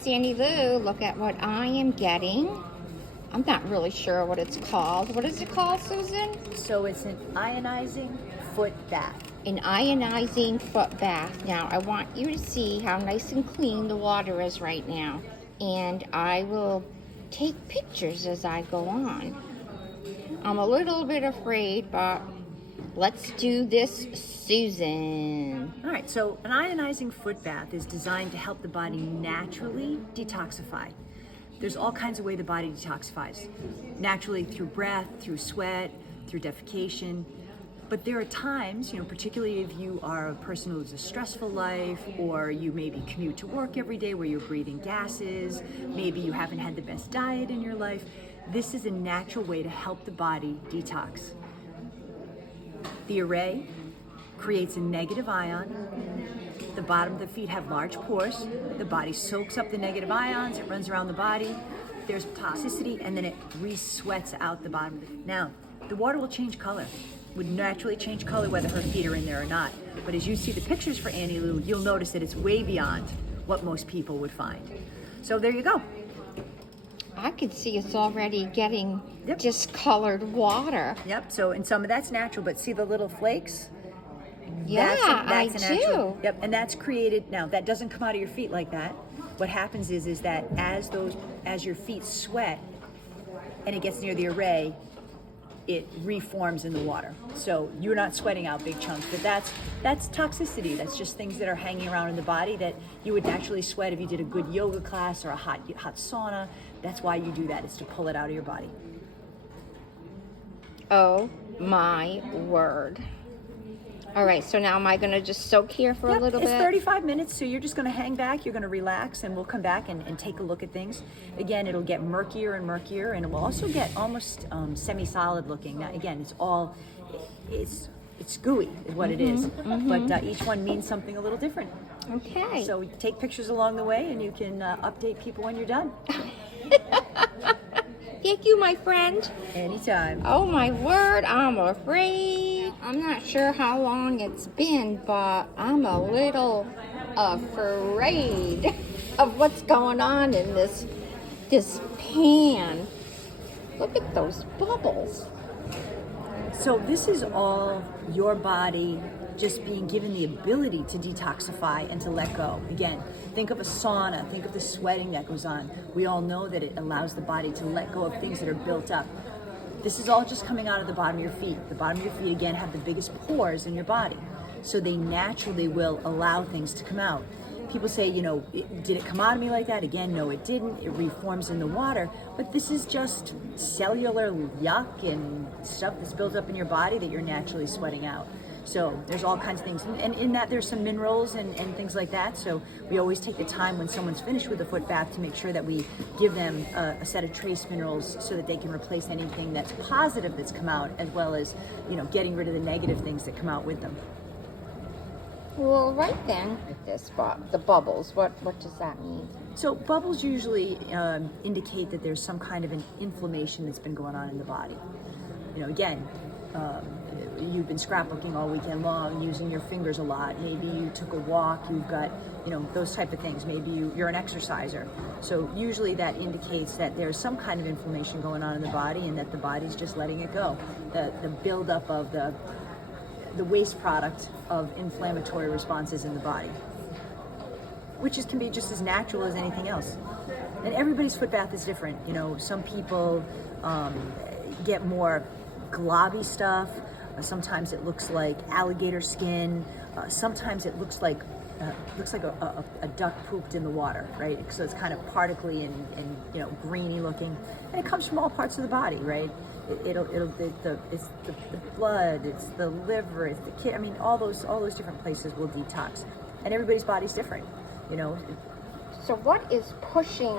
Sandy Lou. Look at what I am getting. I'm not really sure what it's called. What is it called, Susan? So it's an ionizing foot bath. An ionizing foot bath. Now, I want you to see how nice and clean the water is right now. And I will take pictures as I go on. I'm a little bit afraid, but let's do this, Susan. All right, so an ionizing foot bath is designed to help the body naturally detoxify. There's all kinds of ways the body detoxifies. Naturally through breath, through sweat, through defecation. But there are times, particularly if you are a person who lives a stressful life, or you maybe commute to work every day where you're breathing gases, maybe you haven't had the best diet in your life. This is a natural way to help the body detox. The array creates a negative ion. The bottom of the feet have large pores. The body soaks up the negative ions. It runs around the body. There's toxicity, and then it re-sweats out the bottom. Now, the water will change color. Would naturally change color whether her feet are in there or not. But as you see the pictures for Annie Lou, you'll notice that it's way beyond what most people would find. So there you go. I can see it's already getting discolored water. Yep, so and some of that's natural, but see the little flakes? Yeah, I do. Yep, and that's created, now that doesn't come out of your feet like that. What happens is that as your feet sweat and it gets near the array, it reforms in the water. So you're not sweating out big chunks, but that's toxicity. That's just things that are hanging around in the body that you would naturally sweat if you did a good yoga class or a hot sauna. That's why you do that, is to pull it out of your body. Oh my word. All right, so now am I gonna just soak here for a little bit? It's 35 minutes, so you're just gonna hang back, you're gonna relax, and we'll come back and take a look at things. Again, it'll get murkier and murkier, and it will also get almost semi-solid looking. Now, again, it's gooey is what it is, but each one means something a little different. Okay. So take pictures along the way, and you can update people when you're done. Thank you, my friend. Anytime. Oh my word, I'm afraid. I'm not sure how long it's been, but I'm a little afraid of what's going on in this pan. Look at those bubbles. So this is all your body just being given the ability to detoxify and to let go. Again, think of a sauna, think of the sweating that goes on. We all know that it allows the body to let go of things that are built up. This is all just coming out of the bottom of your feet. The bottom of your feet, again, have the biggest pores in your body. So they naturally will allow things to come out. People say, did it come out of me like that? Again, no, it didn't. It reforms in the water. But this is just cellular yuck and stuff that's built up in your body that you're naturally sweating out. So there's all kinds of things. And in that, there's some minerals and things like that. So we always take the time when someone's finished with a foot bath to make sure that we give them a set of trace minerals so that they can replace anything that's positive that's come out, as well as, getting rid of the negative things that come out with them. Well, right then, the bubbles, what does that mean? So bubbles usually indicate that there's some kind of an inflammation that's been going on in the body. Again, you've been scrapbooking all weekend long, using your fingers a lot. Maybe you took a walk, you've got, those type of things. Maybe you're an exerciser. So usually that indicates that there's some kind of inflammation going on in the body and that the body's just letting it go. The buildup of the waste product of inflammatory responses in the body, which can be just as natural as anything else. And everybody's foot bath is different. Some people get more globby stuff. Sometimes it looks like alligator skin. Sometimes it looks like a duck pooped in the water, right? So it's kind of particly and greeny looking, and it comes from all parts of the body, right? It's the blood, it's the liver, it's the kidney. I mean, all those different places will detox, and everybody's body's different, So what is pushing?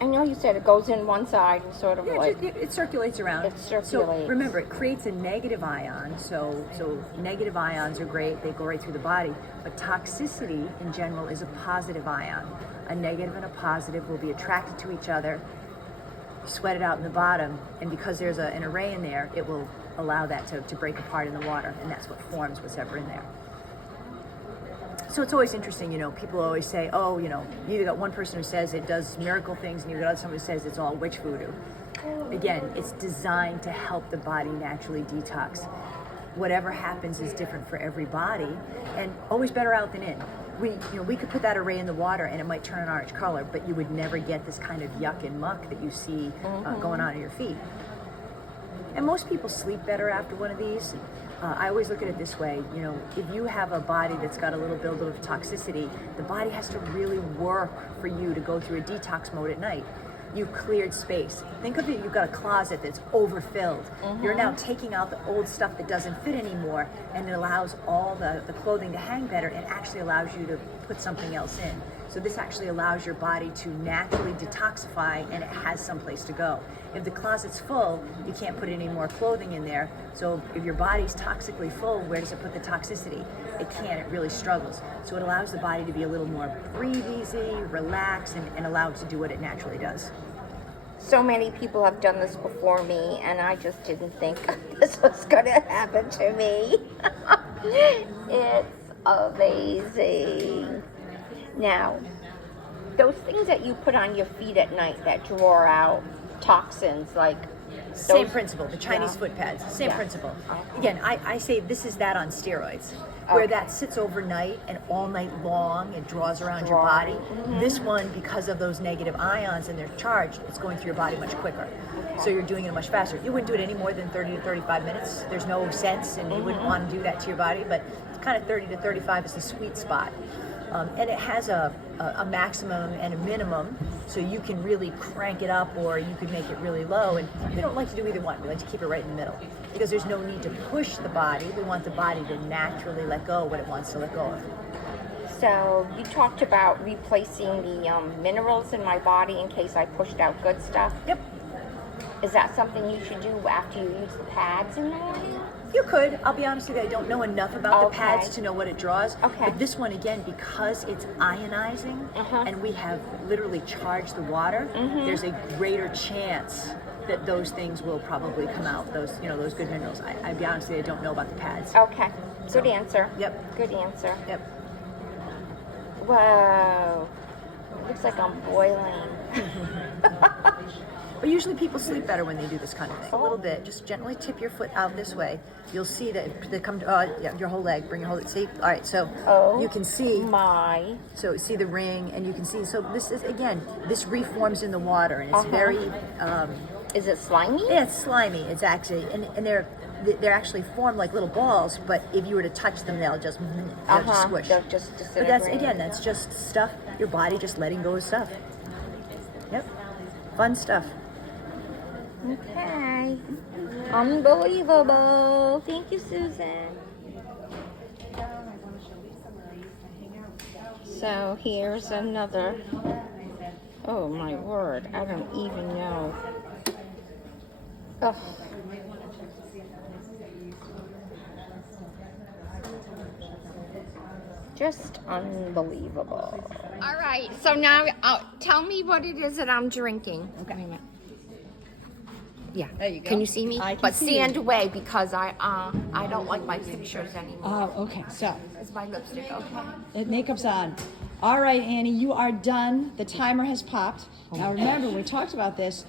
I know you said it goes in one side and sort of it circulates around. It circulates. So remember, it creates a negative ion. So negative ions are great; they go right through the body. But toxicity in general is a positive ion. A negative and a positive will be attracted to each other, sweat it out in the bottom, and because there's an array in there, it will allow that to break apart in the water, and that's what forms what's ever in there. So it's always interesting, people always say, oh, you either got one person who says it does miracle things and you got somebody who says it's all witch voodoo. Again, it's designed to help the body naturally detox. Whatever happens is different for every body, and always better out than in. We could put that array in the water and it might turn an orange color, but you would never get this kind of yuck and muck that you see going on in your feet. And most people sleep better after one of these. I always look at it this way, if you have a body that's got a little buildup of toxicity, the body has to really work for you to go through a detox mode at night. You've cleared space. Think of it, you've got a closet that's overfilled. You're now taking out the old stuff that doesn't fit anymore, and it allows all the clothing to hang better, and actually allows you to put something else in. So this actually allows your body to naturally detoxify, and it has someplace to go. If the closet's full, you can't put any more clothing in there. So if your body's toxically full, where does it put the toxicity? It can't, it really struggles. So it allows the body to be a little more breathe easy, relax, and allow it to do what it naturally does. So many people have done this before me, and I just didn't think this was going to happen to me. It's amazing. Now, those things that you put on your feet at night that draw out toxins, like same principle, the Chinese foot pads, same principle. Again, I say this is that on steroids, where that sits overnight and all night long it draws around your body. This one, because of those negative ions and their charge, it's going through your body much quicker. So you're doing it much faster. You wouldn't do it any more than 30 to 35 minutes. There's no sense, and you wouldn't want to do that to your body, but it's kind of 30 to 35 is the sweet spot. And it has a maximum and a minimum, so you can really crank it up or you can make it really low. And we don't like to do either one. We like to keep it right in the middle because there's no need to push the body. We want the body to naturally let go what it wants to let go of. So you talked about replacing the minerals in my body in case I pushed out good stuff. Yep. Is that something you should do after you use the pads in the morning? You could. I'll be honest with you, I don't know enough about the pads to know what it draws. But this one, again, because it's ionizing and we have literally charged the water, there's a greater chance that those things will probably come out, those good minerals. I'll be honest with you, I don't know about the pads. Okay. Good answer. Yep. Good answer. Yep. Whoa. It looks like I'm boiling. But usually people sleep better when they do this kind of thing. A little bit. Just gently tip your foot out this way. You'll see that they come to your whole leg. Bring your whole leg. See? All right. So you can see. So see the ring, and you can see. So this is, again, this reforms in the water, and it's very. Is it slimy? Yeah, it's slimy. It's actually, and they're actually formed like little balls. But if you were to touch them, they'll just squish. They'll just disintegrate. But that's just stuff. Your body just letting go of stuff. Yep. Fun stuff. Okay. Unbelievable. Thank you, Susan. So here's another. Oh my word. I don't even know. Ugh. Just unbelievable. All right. So now tell me what it is that I'm drinking. Okay. Wait a minute. Yeah. There you go. Can you see me? But stand away because I don't like my pictures anymore. Oh, okay. So is my lipstick okay? Makeup's on. All right, Annie, you are done. The timer has popped. Now remember, when we talked about this,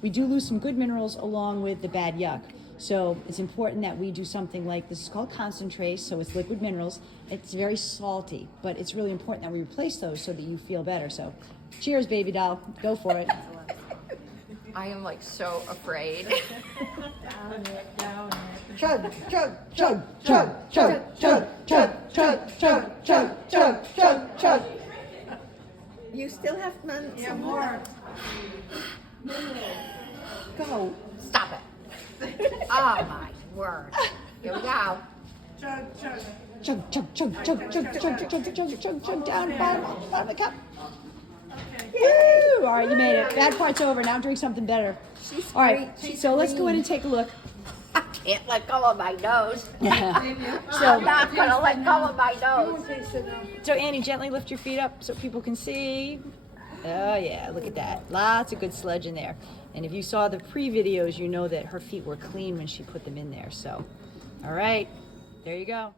we do lose some good minerals along with the bad yuck. So it's important that we do something like this is called concentrate. So it's liquid minerals. It's very salty, but it's really important that we replace those so that you feel better. So cheers, baby doll. Go for it. I am like so afraid. Chug, chug, chug, chug, chug, chug, chug, chug, chug, chug, chug, chug, chug. You still have some more. Go. Stop it. Oh my word. Here we go. Chug, chug. Chug, chug, chug, chug, chug, chug, chug, chug, chug, chug, down, bottom of the cup. Woo! All right, you made it. Bad part's over. Now drink something better. All right, so let's go in and take a look. I can't let go of my nose. So I'm not gonna let go of my nose. So Annie, gently lift your feet up so people can see. Oh yeah, look at that. Lots of good sludge in there. And if you saw the pre-videos, you know that her feet were clean when she put them in there. So, all right, there you go.